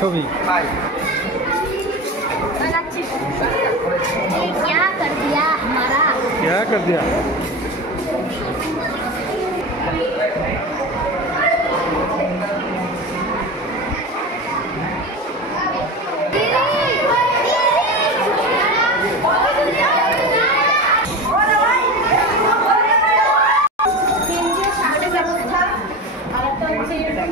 ছবি क्या कर दिया हमारा क्या कर दिया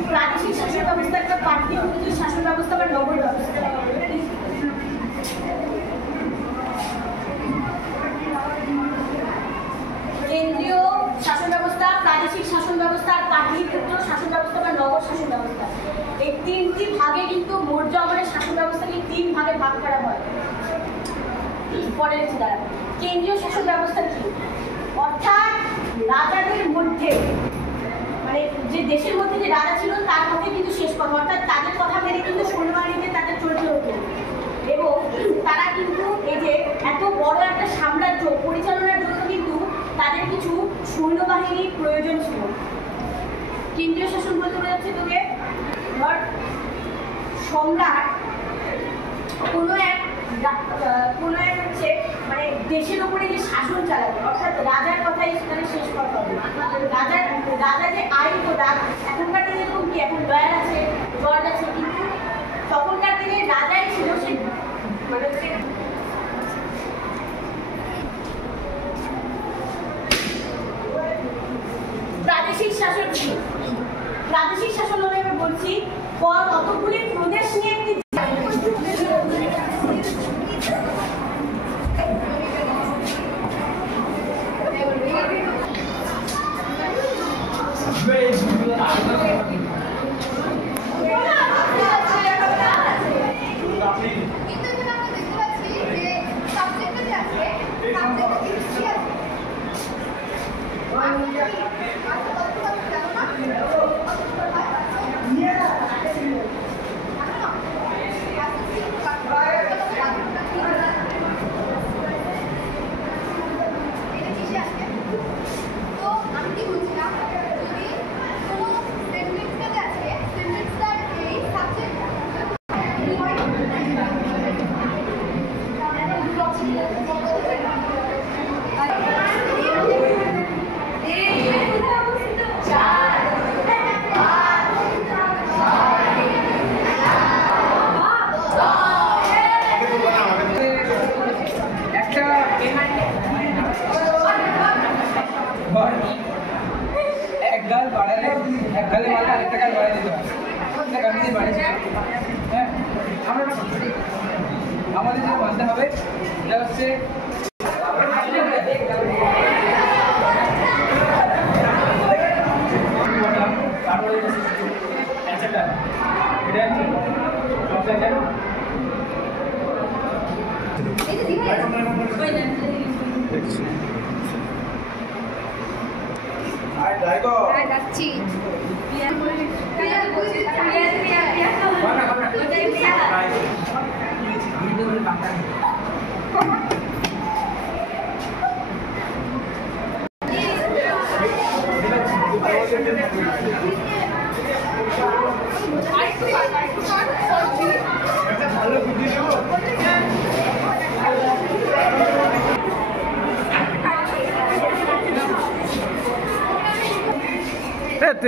प्रादेशिक शासन व्यवस्था একটা পার্টিকুলার শাসন ব্যবস্থা বা নগর ব্যবস্থা কেন্দ্রীয় শাসন ব্যবস্থা প্রাদেশিক শাসন ব্যবস্থা আর পাটলিপুত্র শাসন ব্যবস্থা বা নগর শাসন ব্যবস্থা এই তিনটি ভাগে কিন্তু মৌর্য আমলের শাসন ব্যবস্থাকে তিন ভাগে ভাগ করা হয়। পরের দ্বারা কেন্দ্রীয় শাসন ব্যবস্থা কি অর্থাৎ রাজাদের মধ্যে মানে যে দেশের মধ্যে যে রাজা ছিল তার মধ্যে কিন্তু শেষ কথা অর্থাৎ তাদের কথা মেনে কিন্তু সৈন্যবাহিনীতে তাদের চলতে হতো এবং তারা কিন্তু এই যে এত বড় একটা সাম্রাজ্য পরিচালনার জন্য কিন্তু তাদের কিছু সৈন্যবাহিনীর প্রয়োজন ছিল। কেন্দ্রীয় শাসন বলতে বোঝাচ্ছে তোকে ধর সম্রাট কোনো এক হচ্ছে মানে দেশের উপরে যে শাসন চালাবে অর্থাৎ রাজার কথাই সেখানে শেষ কথা হবে। রাজা যে আইন প্রদান এখনকার দিনে এরকম কি এখন লয়ার আছে জজ আছে কিন্তু তখনকার দিনে রাজাই ছিল সে মানে প্রাদেশিক শাসন কি প্রাদেশিক শাসন হলে আমি বলছি কতগুলি প্রদেশ নিয়ে একটি আমাদের যে মানতে হবে এটা হচ্ছে যাচ্ছি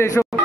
এসব